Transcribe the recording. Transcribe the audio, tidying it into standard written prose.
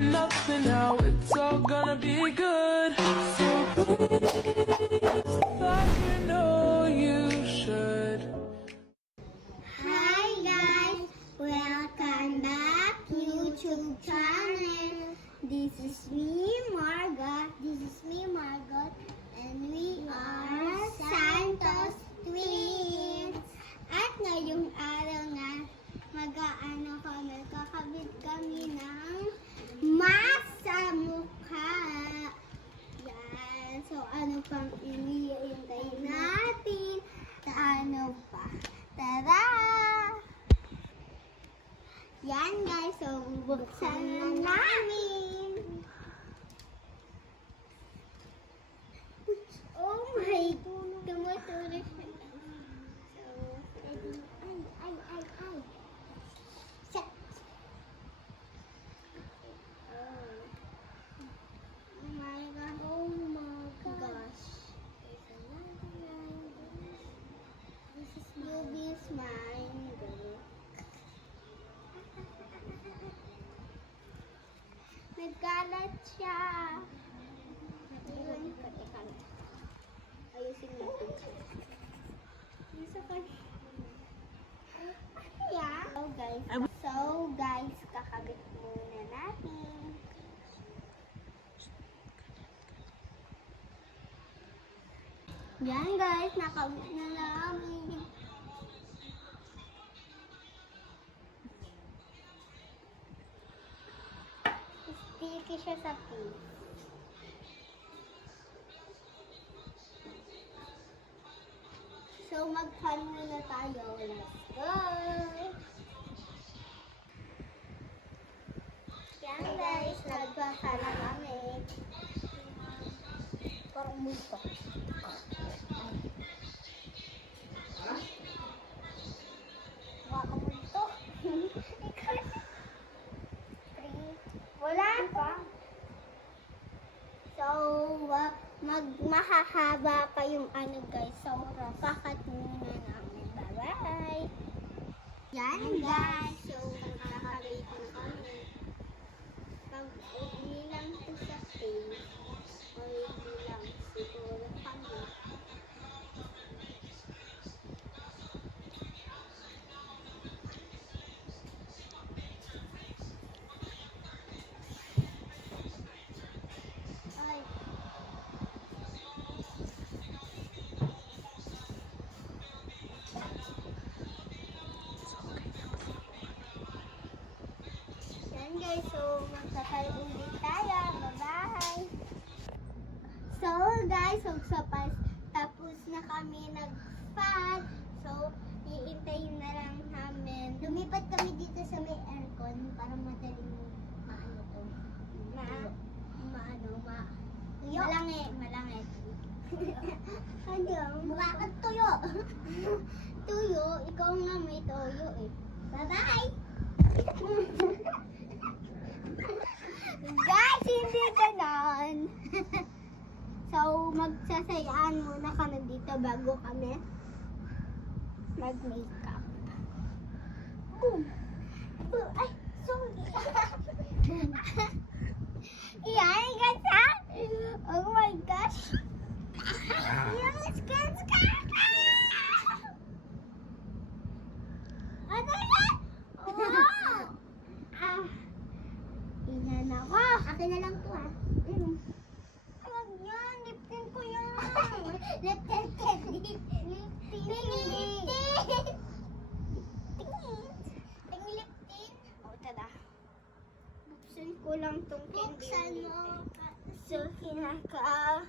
nothing now, it's all gonna be good. So please, like you know you should. Hi guys, welcome back YouTube channel. This is me, Margot. And we are Santos Twins. At ngayong araw na kakabit kami ng mask sa mukha. Yan. So ano pang iniintay natin? Ano pa? Tara! Yan guys, so bubuksan na namin. Oh my, tumutuloy siya. So, ready? Ay. Shut! Oh my gosh. There's another line. This is Ruby's mine. Nagkalat siya. Teka lang. Ayusin natin siya. Isa pa. So guys, kakabit muna natin. Yan guys, nakabit na namin. Sticky siya sa piece. So, mag-fun muna tayo. Let's go! Yan guys, nagpasala kami. Parang multo. Baka multo. Wala pa. So, mahahaba pa yung ano guys. So, pakat muna namin. Bye-bye! Yan guys. So, nakakabit na kami. Pag hindi lang ito sa face, o hindi lang siguro kami. Ay. Yan guys, so magkakaroon din tayo. Bye-bye! So guys, tapos na kami nag-fun. So, iintayin na lang namin. Lumipat kami dito sa may aircon para madaling malangit. Ano? Mukha kang tuyo. Tuyo? Ikaw nga may tuyo eh. Bye-bye! Guys, hindi ganon. So, magsasayaan muna kami dito bago kami mag-makeup. Boom! Ay, sorry. Yan, guys, ha? Oh my gosh. Yes, guys, ano yan? Wow! Iyan ako. Akin na lang to, ha? Huwag yan. Liptin ko yan. Liptin. Liptin. O, tada. Buksan ko lang tong candy. Buksan mo. So, kinaka.